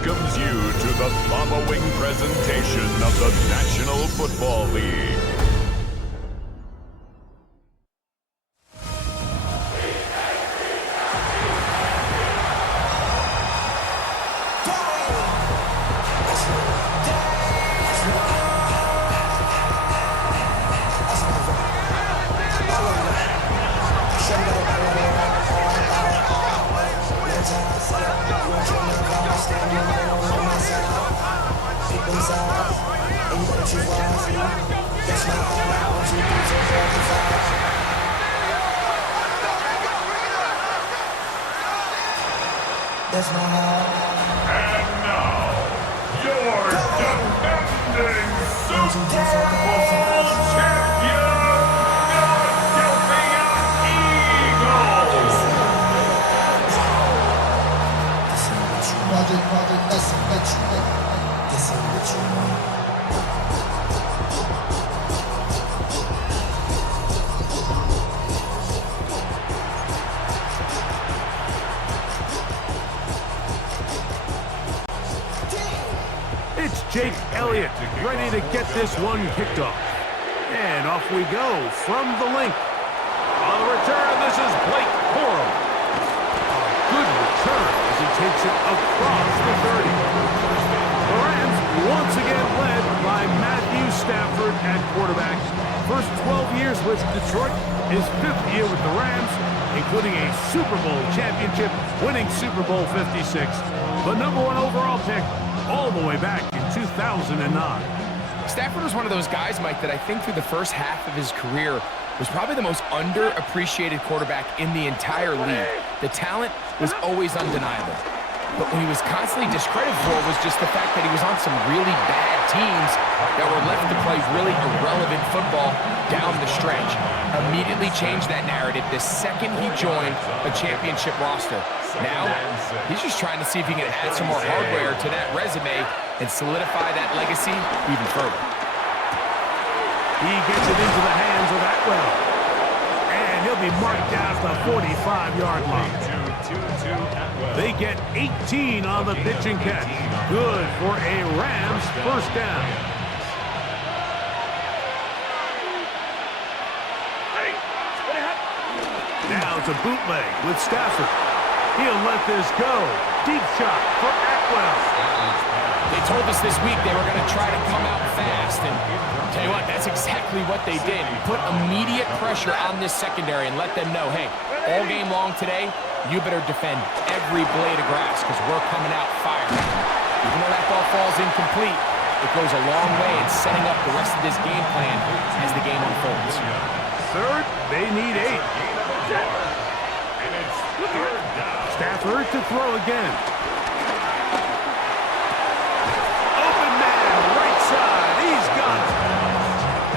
welcomes you to the following presentation of the National Football League. That's my heart. And now, your defending Super Bowl champion, Philadelphia Eagles! It's Jake Elliott, ready to get this one kicked off. And off we go from the link. On the return, this is Blake Corum. A good return as he takes it across the 30. The Rams once again led by Matthew Stafford at quarterback. First 12 years with Detroit, his 5th year with the Rams, including a Super Bowl championship, winning Super Bowl 56. The #1 overall pick all the way back in 2009. Stafford was one of those guys, Mike, that I think through the first half of his career was probably the most underappreciated quarterback in the entire league. The talent was always undeniable. But what he was constantly discredited for was just the fact that he was on some really bad teams that were left to play really irrelevant football down the stretch. Immediately changed that narrative the second he joined a championship roster. Now, he's just trying to see if he can add some more hardware to that resume and solidify that legacy even further. He gets it into the hands of Atwell. And he'll be marked down at the 45-yard line. They get 18 on the pitch and catch. Good for a Rams first down. Now it's a bootleg with Stafford. He'll let this go. Deep shot for Atwell. They told us this week they were going to try to come out fast, and tell you what, that's exactly what they did. Put immediate pressure on this secondary and let them know, hey, all game long today, you better defend every blade of grass because we're coming out firing. Even though that ball falls incomplete, it goes a long way in setting up the rest of this game plan as the game unfolds. Third, they need 8. And it's third down. Stafford to throw again. Open man, right side. He's got it.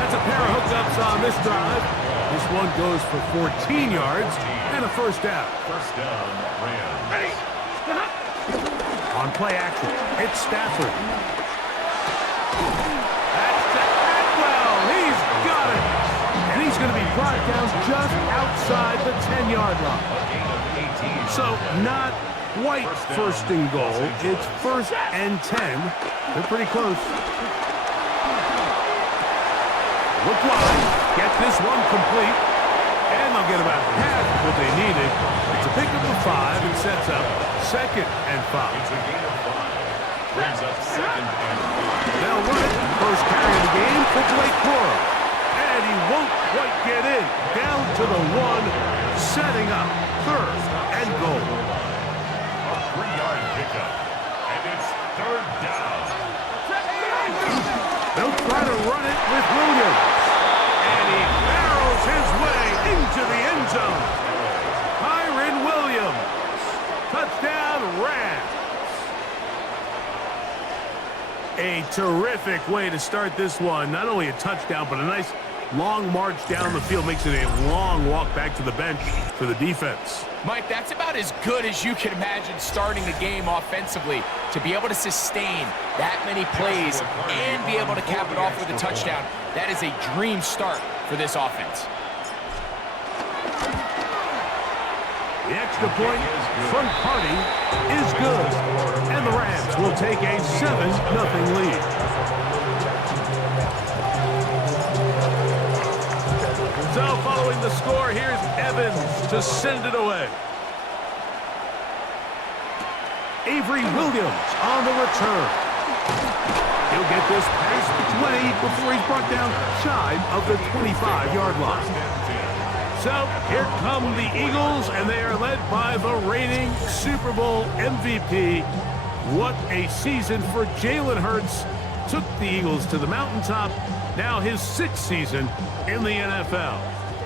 That's a pair of hookups on this drive. This one goes for 14 yards and a first down. First down, Rams. On play action, it's Stafford. That's to Atwell. He's got it. And he's going to be brought down just outside the 10-yard line. So not quite first and goal. It's 1st and 10. They're pretty close. Look wide. Get this one complete. And they'll get about half what they needed. It's a pickup of 5 and sets up 2nd and 5. It's a gain of 5. Brings up 2nd and 5. They'll run it. First carry of the game for Blake Corum. And he won't quite get in. Down to the 1, setting up 3rd and goal. A 3-yard pickup. And it's 3rd down. They'll try to run it with Williams. And he barrels his way into the end zone. Kyren Williams. Touchdown, Rams. A terrific way to start this one. Not only a touchdown, but a nice long march down the field. Makes it a long walk back to the bench for the defense. Mike, that's about as good as you can imagine starting a game offensively. To be able to sustain that many plays and be able to cap it off with a touchdown, that is a dream start for this offense. The extra point front party is good. And the Rams will take a 7-0 lead. So following the score, here's Evans to send it away. Avery Williams on the return. He'll get this past the 20 before he's brought down shy of the 25-yard line. So here come the Eagles, and they are led by the reigning Super Bowl MVP. What a season for Jalen Hurts. Took the Eagles to the mountaintop. Now his 6th season in the NFL.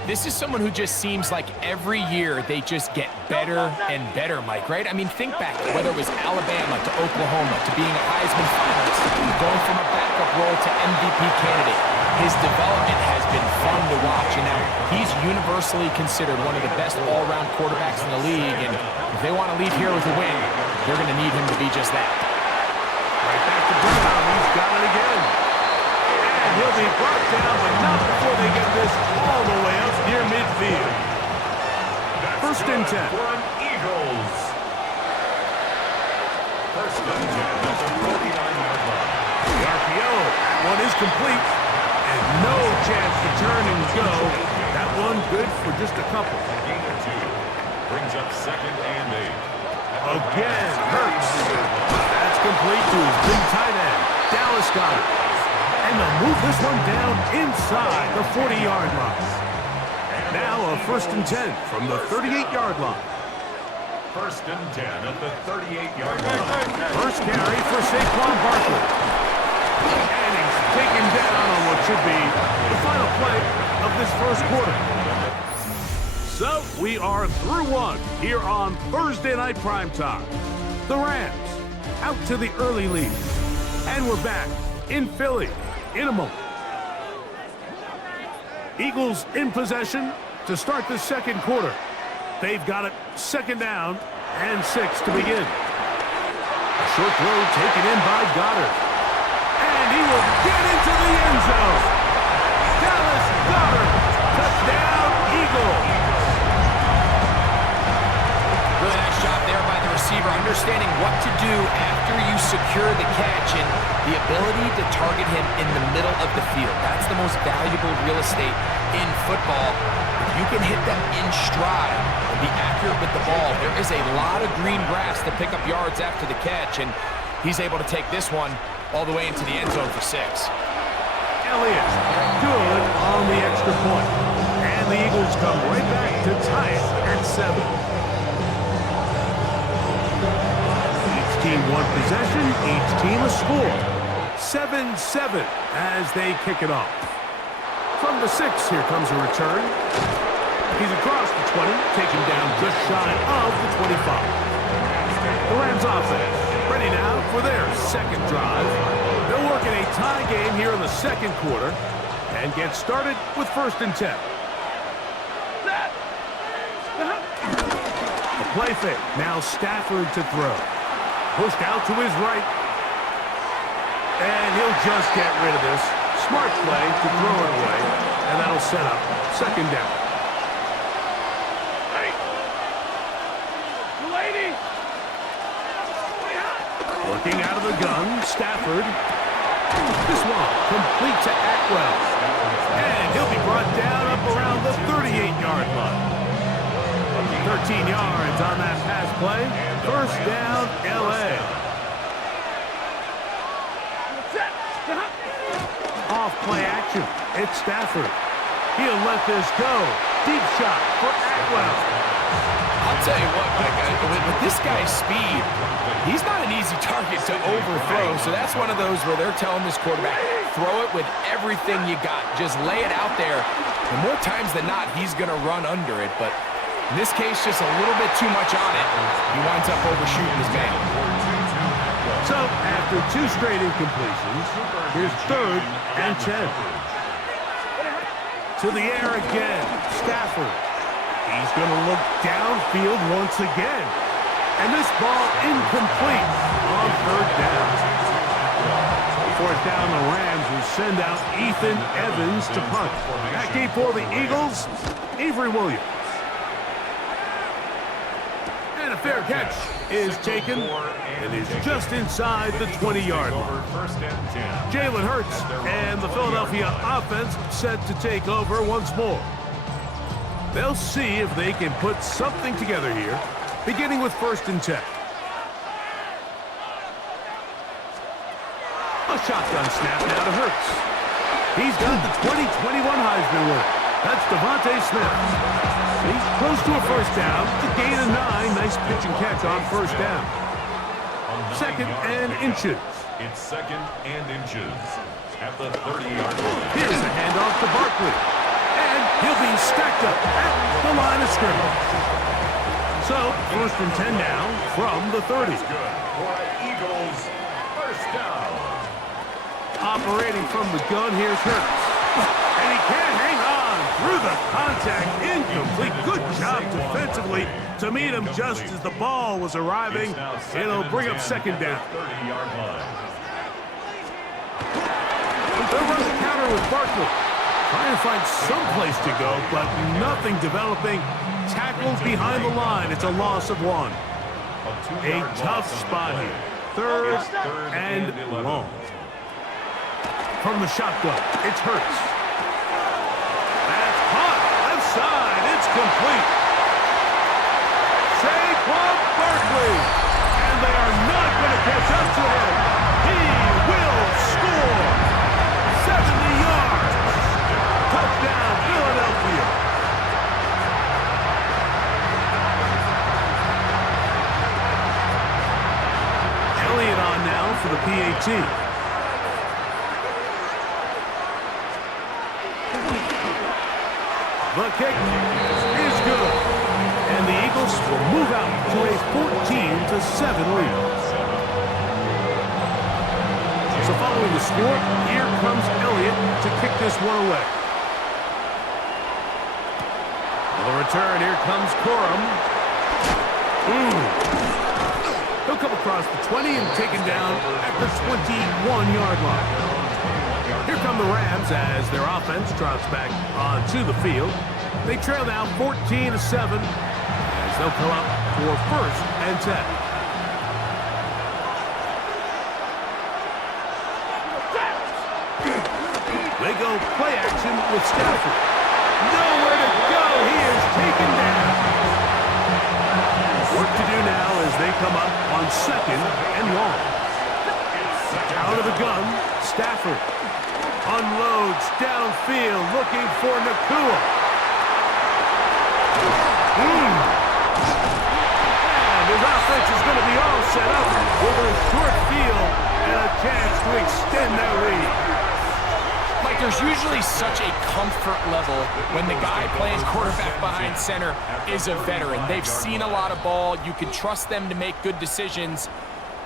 This is someone who just seems like every year they just get better and better, Mike, right? I mean, think back to whether it was Alabama to Oklahoma to being a Heisman finalist, going from a backup role to MVP candidate. His development has been fun to watch, and now he's universally considered one of the best all-around quarterbacks in the league, and if they want to leave here with a win, they're going to need him to be just that. Right back to Brown. He's got it again. And he'll be brought down, but not before they get this all the way up near midfield. First and 10. For an Eagles. First and 10 at the 49-yard line. The RPO. That one is complete. And no chance to turn and go. That one good for just a couple. Gain of 2. Brings up 2nd and 8. Again, Hurts. That's complete to his big tight end. Dallas got it. And they'll move this one down inside the 40-yard line. Now a first and 10 from the 38-yard line. First and 10 at the 38-yard line. First carry for Saquon Barkley. And he's taken down on what should be the final play of this first quarter. So we are through one here on Thursday Night Primetime. The Rams out to the early lead. And we're back in Philly in a moment. Eagles in possession to start the second quarter. They've got it 2nd down and 6 to begin. A short throw taken in by Goddard. And he will get into the end zone. Dallas Goddard, touchdown Eagles. Really nice job there by the receiver, understanding what to do after you secure the catch and the ability to target him in the middle of the field. That's the most valuable real estate in football. If you can hit them in stride and be accurate with the ball, there is a lot of green grass to pick up yards after the catch, and he's able to take this one all the way into the end zone for 6. Elliott, good on the extra point. And the Eagles come right back to tie it at 7. Each team one possession, each team a score. 7-7 as they kick it off. From the 6, here comes a return. He's across the 20, taken down just shy of the 25. The Rams offense ready now for their second drive. They'll work in a tie game here in the second quarter and get started with first and 10. The play fake. Now Stafford to throw. Pushed out to his right. And he'll just get rid of this. Smart play to throw it away. And that'll set up 2nd down. Looking out of the gun, Stafford. This one complete to Atwell. And he'll be brought down up around the 38-yard line. 13 yards on that pass play. First down, L.A. Off play action. It's Stafford. He'll let this go. Deep shot for Atwell. I'll tell you what, Mike, with this guy's speed, he's not an easy target to overthrow, so that's one of those where they're telling this quarterback, throw it with everything you got. Just lay it out there. And more times than not, he's going to run under it, but in this case, just a little bit too much on it. He winds up overshooting his man. So, after 2 straight incompletions, here's 3rd and 10. To the air again, Stafford. He's going to look downfield once again. And this ball incomplete on 3rd down. 4th down, the Rams will send out Ethan Evans to punt. Back deep for the Eagles, Avery Williams. And a fair catch is taken and is just inside the 20-yard line. Jalen Hurts and the Philadelphia offense set to take over once more. They'll see if they can put something together here, beginning with 1st and 10. A shotgun snap now to Hurts. He's got the 2021 Heisman winner. That's Devontae Smith. He's close to a 1st down. To gain a 9. Nice pitch and catch on 1st down. 2nd and inches. It's 2nd and inches at the 30-yard line. Here's a handoff to Barkley. And he'll be stacked up at the line of scrimmage. So, 1st and 10 now from the 30. Good for Eagles. 1st down. Operating from the gun, here's Hurts. And he can't hang on through the contact. Incomplete. Good job defensively to meet him just as the ball was arriving. It'll bring up 2nd down. 30-yard line. They'll run the counter with Barkley. Trying to find some place to go, but nothing developing. Tackled behind the line. It's a loss of 1. A tough spot here. 3rd and long. From the shotgun, it's Hurts. That's caught. Left side. It's complete. Saquon Barkley. And they are not going to catch up to him. He will score. 70 yards. Touchdown, Philadelphia. Elliott on now for the PAT. The kick is good. And the Eagles will move out to a 14-7 lead. So following the score, here comes Elliott to kick this one away. On the return, here comes Corum. He'll come across the 20 and taken down at the 21-yard line. Here come the Rams as their offense trots back onto the field. They trail now 14-7 as they'll come up for 1st and 10. They go play action with Stafford. Nowhere to go. He is taken down. Work to do now as they come up on 2nd and long. Out of the gun, Stafford unloads downfield, looking for Nakua. And his offense is going to be all set up with a short field and a chance to extend their lead. Mike, there's usually such a comfort level when the guy playing quarterback behind center is a veteran. They've seen a lot of ball. You can trust them to make good decisions.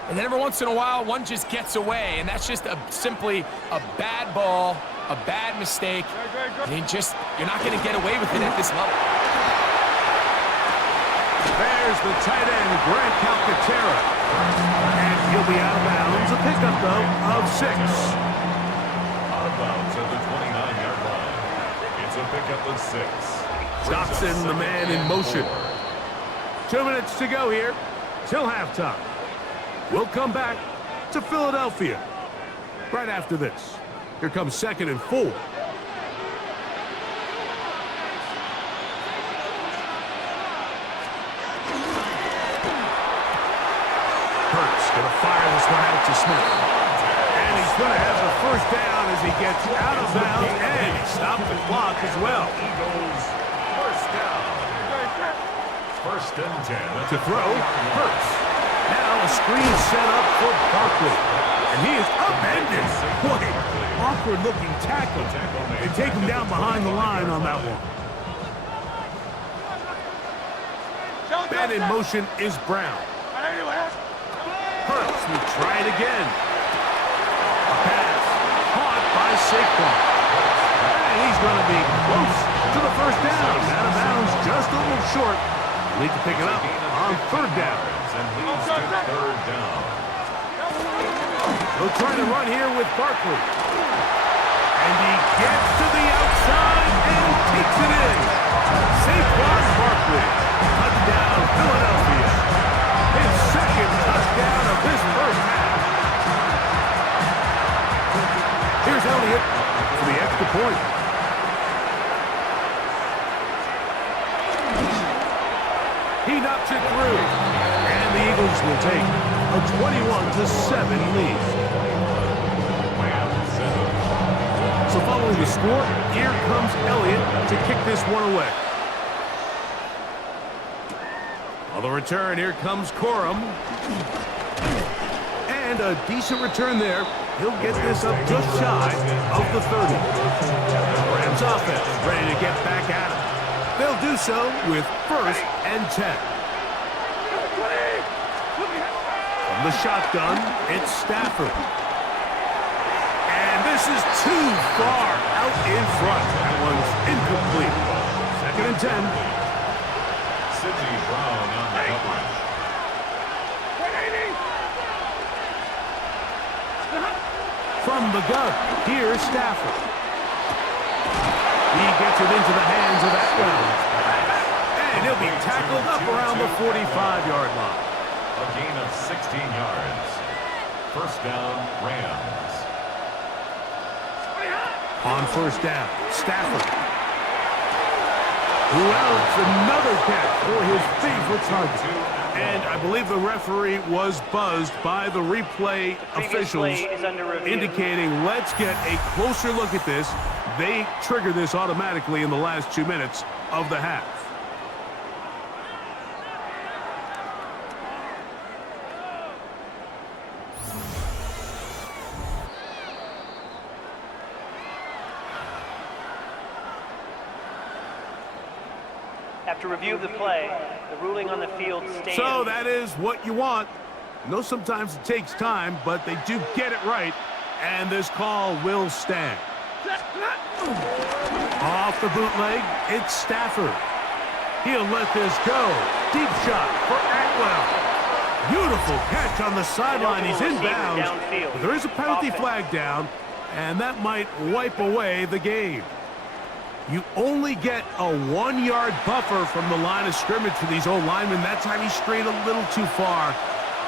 And then every once in a while, one just gets away, and that's just simply a bad ball, a bad mistake. And you're not going to get away with it at this level. There's the tight end, Grant Calcaterra. And he'll be out of bounds. A pickup, though, of 6. Out of bounds at the 29-yard line. It's a pickup of 6. Dobson, the man in motion. 2 minutes to go here till halftime. We'll come back to Philadelphia right after this. Here comes 2nd and 4. Hurts going to fire this one out to Smith. And he's going to have the 1st down as he gets out of bounds and stop the clock as well. Eagles, 1st down. 1st and 10. To throw, Hurts. Now a screen set up for Barkley. And he is upended. Boy, awkward-looking tackle. They take him down behind the line on that one. Man in motion is Brown. Hurts will try it again. A pass caught by Saquon. And he's going to be close to the 1st down. Out of bounds, just a little short. Need to pick it up on 3rd down. And leads to 3rd down. They'll try to run here with Barkley. And he gets to the outside and takes it in. Saquon Barkley. Touchdown, Philadelphia. He knocks it through. And the Eagles will take a 21-7 lead. So following the score, here comes Elliott to kick this one away. On the return, here comes Corum. And a decent return there. He'll get this up just shy of the 30. Rams offense ready to get back at him. They'll do so with 1st and 10. From the shotgun, it's Stafford. And this is too far out in front. That one's incomplete. 2nd and 10. Sidney Brown on the coverage. From the gun, here's Stafford. He gets it into the hands of Atwell. And he'll be tackled up around the 45-yard line. A gain of 16 yards. 1st down, Rams. On 1st down, Stafford. Who else? Another catch for his favorite target. And I believe the referee was buzzed by the replay officials indicating, let's get a closer look at this. They trigger this automatically in the last 2 minutes of the half. After review of the play, the ruling on the field stands. So that is what you want. I know sometimes it takes time, but they do get it right, and this call will stand. Off the bootleg, it's Stafford. He'll let this go. Deep shot for Atwell. Beautiful catch on the sideline. He's inbounds. But there is a penalty flag down, and that might wipe away the game. You only get a 1-yard buffer from the line of scrimmage for these old linemen. That time he strayed a little too far,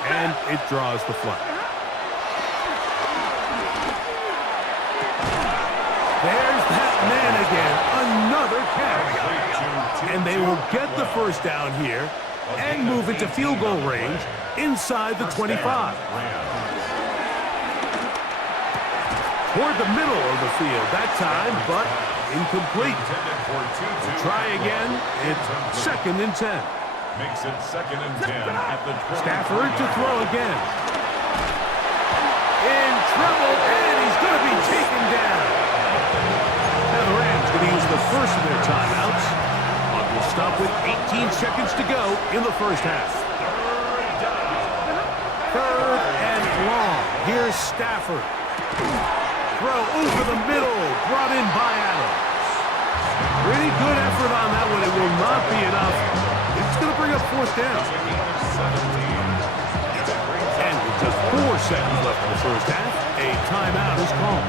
and it draws the flag. There's that man again. Another catch. And they will get the 1st down here and move into field goal range inside the 25. Toward the middle of the field that time, but incomplete. Try again. It's 2nd and 10. Makes it 2nd and 10 at the 20. Stafford to throw again. In trouble, and he's going to be taken down. Now the Rams going to use the first of their timeouts. Clock will stop with 18 seconds to go in the 1st half. 3rd and long. Here's Stafford. Throw over the middle, brought in by Adams. Pretty good effort on that one. It will not be enough. It's going to bring up 4th down. And with just 4 seconds left in the 1st half, a timeout is called.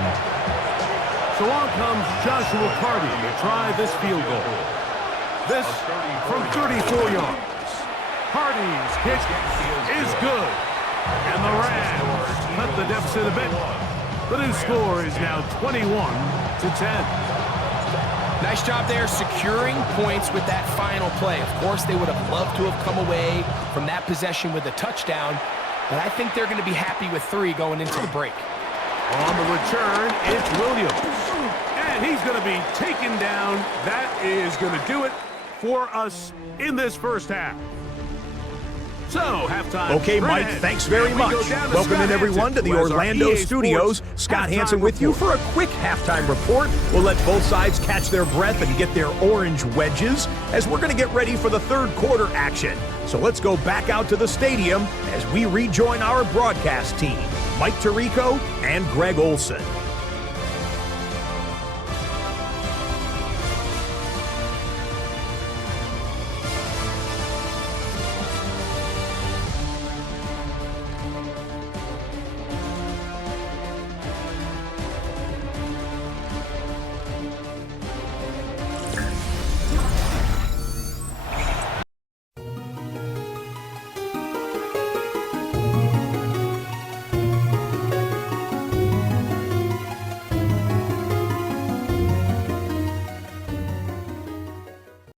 So on comes Joshua Carty to try this field goal. This from 34 yards. Carty's kick is good. And the Rams cut the deficit a bit. The new score is now 21-10. Nice job there securing points with that final play. Of course, they would have loved to have come away from that possession with a touchdown, but I think they're going to be happy with 3 going into the break. On the return, it's Williams. And he's going to be taken down. That is going to do it for us in this 1st half. So, halftime. Okay, Mike, thanks very much. Welcome in, everyone, to the Orlando studios. Scott Hansen with you for a quick halftime report. We'll let both sides catch their breath and get their orange wedges as we're going to get ready for the 3rd quarter action. So let's go back out to the stadium as we rejoin our broadcast team, Mike Tirico and Greg Olson.